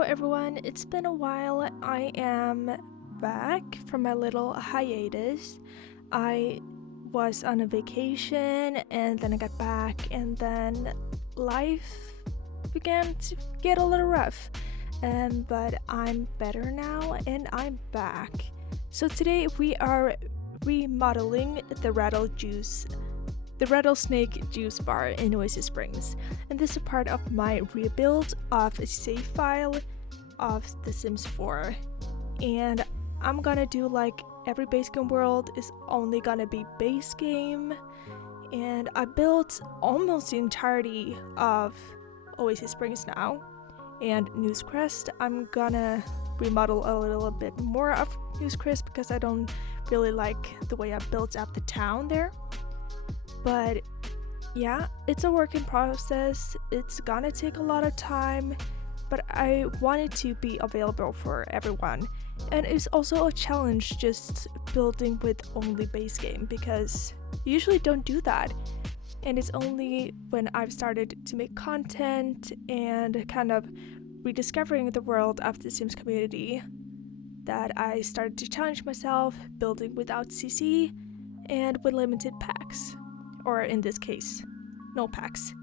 Hello everyone, it's been a while. I am back from my little hiatus. I was on a vacation and then I got back and then life began to get a little rough. But I'm better now and I'm back. So today we are remodeling the Rattlesnake juice bar in Oasis Springs, and this is a part of my rebuild of a save file of The Sims 4. And I'm gonna do like every base game world is only gonna be base game, and I built almost the entirety of Oasis Springs now. And Newscrest, I'm gonna remodel a little bit more of Newscrest because I don't really like the way I built up the town there. But yeah, it's a work in process. It's gonna take a lot of time, but I want it to be available for everyone. And it's also a challenge just building with only base game because you usually don't do that. And it's only when I've started to make content and kind of rediscovering the world of the Sims community that I started to challenge myself building without CC and with limited packs. Or in this case, no packs.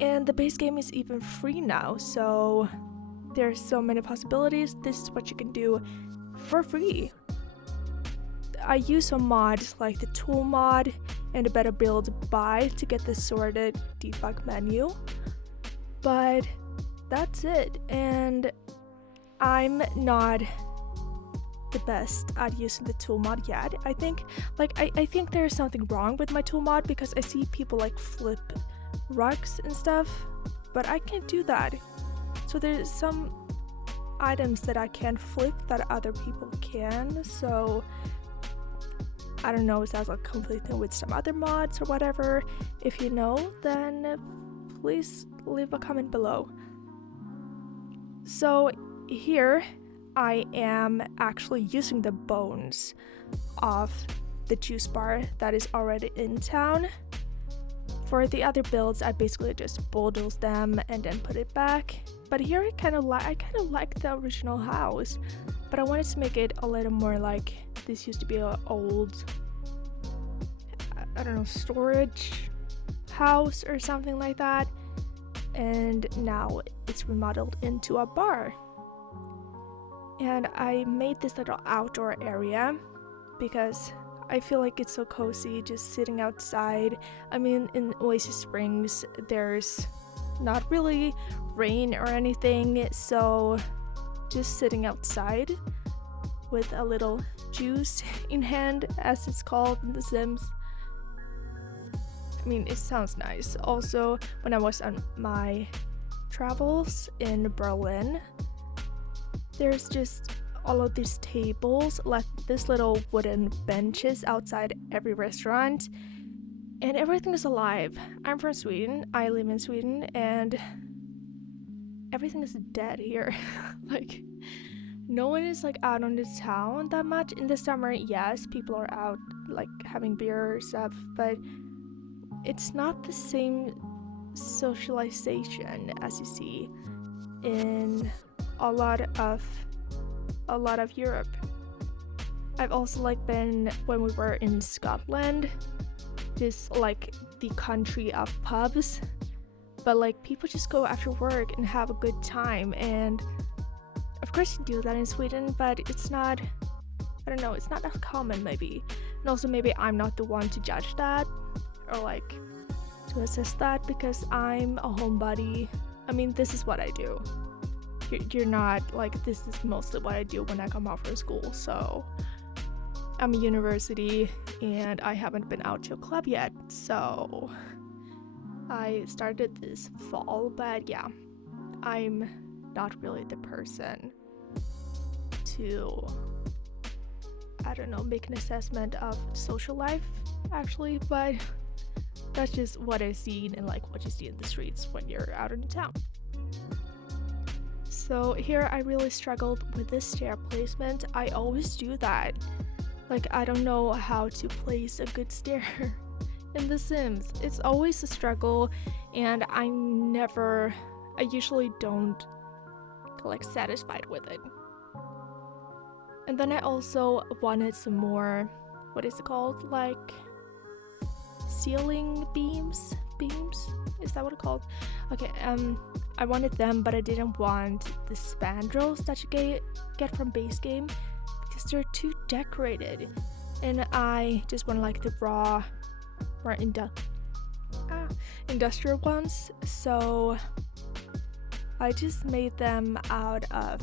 And the base game is even free now, so there's so many possibilities. This is what you can do for free. I use some mods like the T.O.O.Lmod and a better build by to get the sorted debug menu. But that's it, and I'm not the best at using the T.O.O.Lmod yet. I think there's something wrong with my T.O.O.Lmod because I see people like flip rugs and stuff, but I can't do that. So there's some items that I can't flip that other people can, so I don't know if that's like conflicting with some other mods or whatever. If you know, then please leave a comment below. So here I am actually using the bones of the juice bar that is already in town. For the other builds, I basically just bulldoze them and then put it back. But here I kind of like the original house, but I wanted to make it a little more like this used to be an old, I don't know, storage house or something like that. And now it's remodeled into a bar. And I made this little outdoor area because I feel like it's so cozy just sitting outside. I mean, in Oasis Springs, there's not really rain or anything, so just sitting outside with a little juice in hand, as it's called in The Sims. I mean, it sounds nice. Also, when I was on my travels in Berlin, there's just all of these tables, like this little wooden benches outside every restaurant, and everything is alive. I'm from Sweden, I live in Sweden, and everything is dead here. Like, no one is like out on the town that much. In the summer, yes, people are out like having beer or stuff, but it's not the same socialization as you see in a lot of Europe. I've also like been when we were in Scotland, just like the country of pubs, but like people just go after work and have a good time, and of course you do that in Sweden, but it's not, I don't know, it's not that common maybe. And also maybe I'm not the one to judge that or like to assess that because I'm a homebody. I mean, this is what I do. You're not like, this is mostly what I do when I come out from school. So I'm a university and I haven't been out to a club yet, so I started this fall. But yeah, I'm not really the person to, I don't know, make an assessment of social life actually, but that's just what I've seen and like what you see in the streets when you're out in town. So here I really struggled with this stair placement. I always do that. Like, I don't know how to place a good stair in The Sims. It's always a struggle, and I usually don't like satisfied with it. And then I also wanted some more, what is it called, like ceiling beams, is that what it's called? Okay, I wanted them, but I didn't want the spandrels that you get from Basegame because they're too decorated, and I just want like the raw industrial ones. So I just made them out of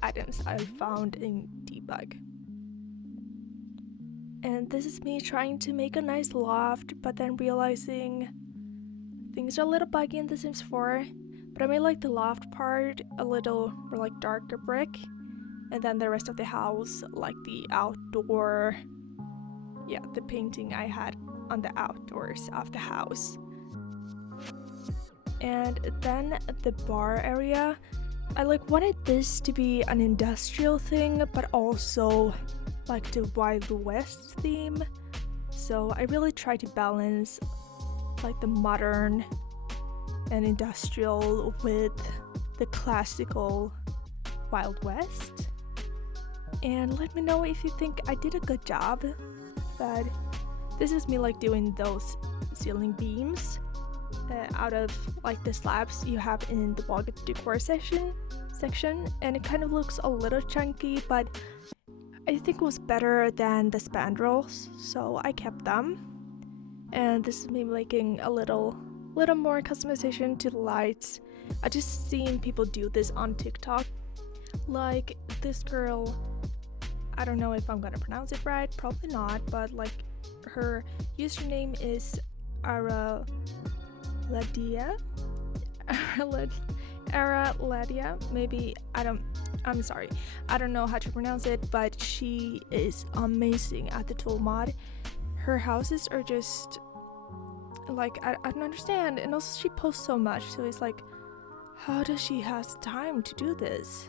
items I found in debug. And this is me trying to make a nice loft, but then realizing things are a little buggy in The Sims 4. But I made like the loft part a little more like darker brick, and then the rest of the house like the outdoor, the painting I had on the outdoors of the house. And then the bar area, I like wanted this to be an industrial thing, but also like the Wild West theme. So I really tried to balance like the modern and industrial with the classical Wild West. And let me know if you think I did a good job. But this is me like doing those ceiling beams out of like the slabs you have in the wall decor section, and it kind of looks a little chunky, but I think it was better than the spandrels, so I kept them. And this is me making a little more customization to the lights. I just seen people do this on TikTok, like this girl, I don't know if I'm gonna pronounce it right, probably not, but like her username is Arelladia, maybe, I'm sorry, I don't know how to pronounce it, but she is amazing at the T.O.O.Lmod. Her houses are just like, I don't understand, and also she posts so much, so it's like, how does she have time to do this?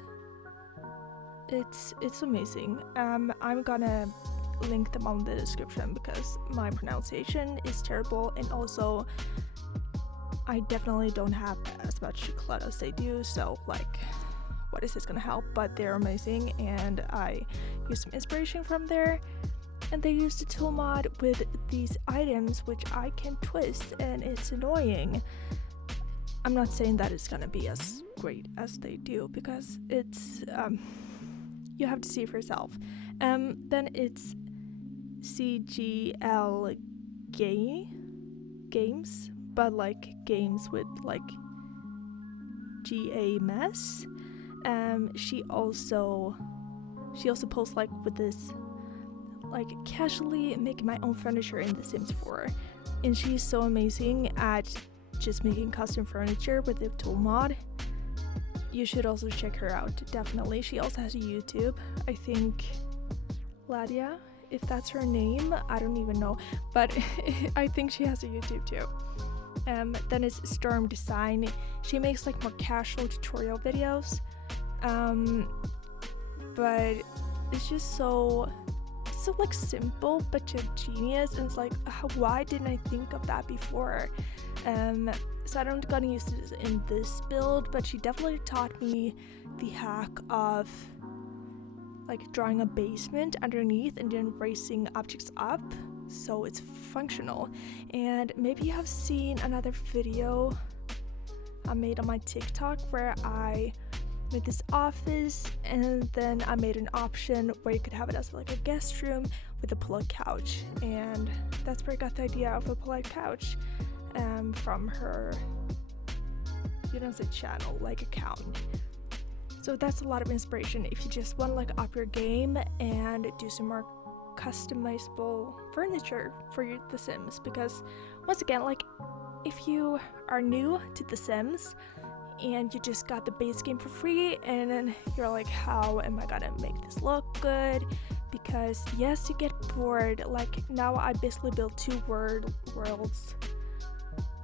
It's amazing. I'm gonna link them on the description because my pronunciation is terrible, and also I definitely don't have as much clout as they do, so like, what is this gonna help? But they're amazing, and I used some inspiration from there. And they used the T.O.O.Lmod with these items which I can twist, and it's annoying. I'm not saying that it's gonna be as great as they do because it's you have to see for yourself. Then it's Cglgamess, but like games with like Cglgamess. She also posts like with this, like casually making my own furniture in The Sims 4, and she's so amazing at just making custom furniture with the T.O.O.Lmod. You should also check her out, definitely. She also has a YouTube, I think Ladia, if that's her name, I don't even know, but I think she has a YouTube too. Then it's Stormdesign. She makes like more casual tutorial videos, but it's just so like simple but just genius, and it's like, why didn't I think of that before? So I don't gonna use this in this build, but she definitely taught me the hack of like drawing a basement underneath and then raising objects up so it's functional. And maybe you have seen another video I made on my TikTok where I made this office, and then I made an option where you could have it as like a guest room with a pull-out couch, and that's where I got the idea of a pull-out couch from her, you don't say channel, like account. So that's a lot of inspiration if you just want to like up your game and do some more customizable furniture for The Sims. Because once again, like if you are new to The Sims and you just got the base game for free, and then you're like, how am I gonna make this look good? Because yes, you get bored. Like now I basically built 2 worlds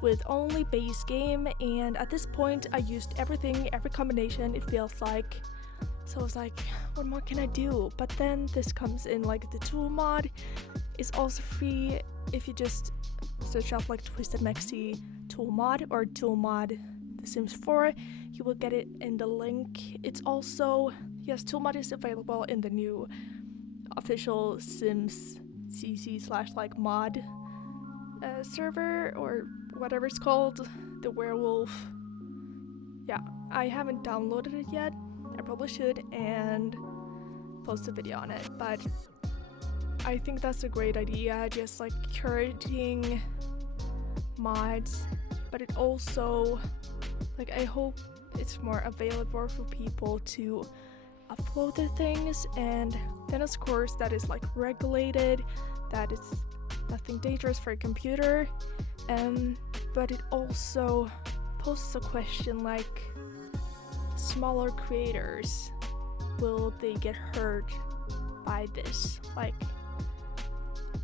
with only base game, and at this point I used everything, every combination, it feels like. So I was like, what more can I do? But then this comes in, like the T.O.O.Lmod is also free if you just search up like Twisted Maxi T.O.O.Lmod or T.O.O.Lmod The Sims 4. You will get it in the link. It's also, yes, T.O.O.Lmod is available in the new official Sims CC / like mod server, or whatever it's called, the werewolf. Yeah, I haven't downloaded it yet. I probably should and post a video on it, but I think that's a great idea, just like curating mods, but it also, like, I hope it's more available for people to upload their things, and then of course that is like regulated, that it's nothing dangerous for a computer, but it also poses a question like, smaller creators, will they get hurt by this? Like,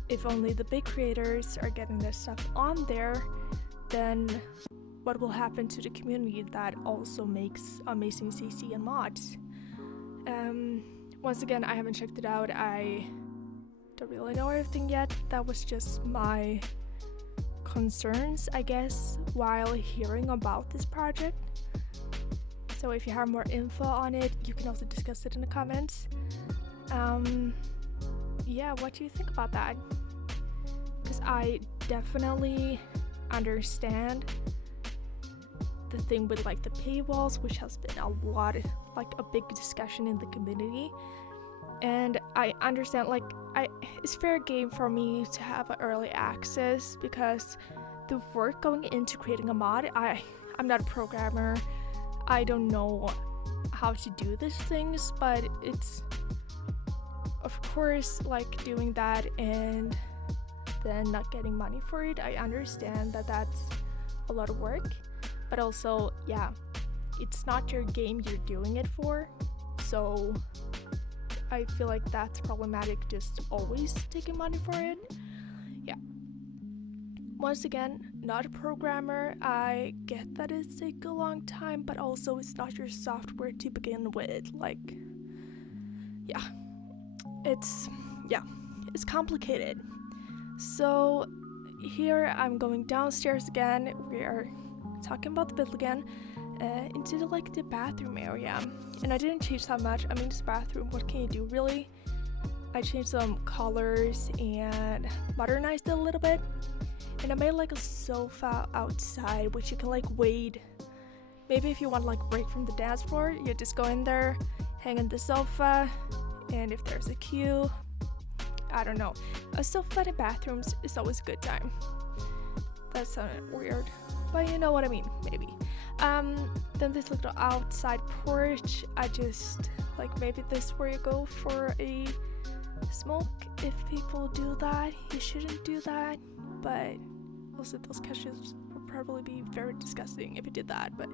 if only the big creators are getting their stuff on there, then what will happen to the community that also makes amazing CC and mods? Once again, I haven't checked it out. I don't really know everything yet. That was just my concerns, I guess, while hearing about this project. So if you have more info on it, you can also discuss it in the comments. Yeah, what do you think about that? Because I definitely understand the thing with like the paywalls, which has been a lot, like a big discussion in the community, and I understand, like, it's fair game for me to have early access because the work going into creating a mod, I'm not a programmer, I don't know how to do these things, but it's of course like doing that and then not getting money for it. I understand that that's a lot of work, but also, yeah, it's not your game you're doing it for, so I feel like that's problematic, just always taking money for it. Yeah. Once again, not a programmer. I get that it's take a long time, but also it's not your software to begin with. Like, yeah, it's complicated. So here I'm going downstairs again. We are talking about the build again, into the bathroom area, and I didn't change that much. I mean, it's a bathroom, what can you do really? I changed some colors and modernized it a little bit, and I made like a sofa outside which you can like wait. Maybe if you want like break from the dance floor, you just go in there, hang in the sofa, and if there's a queue, I don't know, a sofa in bathrooms is always a good time. That sounded weird, but you know what I mean, maybe. Then this little outside porch, I just like, maybe this is where you go for a smoke. If people do that, you shouldn't do that, but also those couches would probably be very disgusting if you did that. But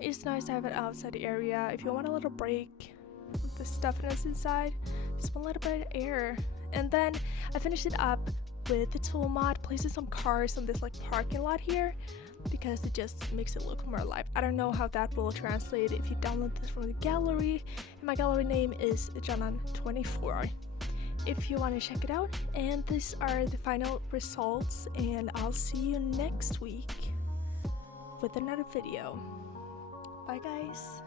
it's nice to have an outside area if you want a little break with the stuffiness inside, just want a little bit of air. And then I finished it up with the T.O.O.Lmod, placing some cars on this like parking lot here, because it just makes it look more alive. I don't know how that will translate if you download this from the gallery, and my gallery name is Janan24 if you want to check it out. And these are the final results, and I'll see you next week with another video. Bye guys.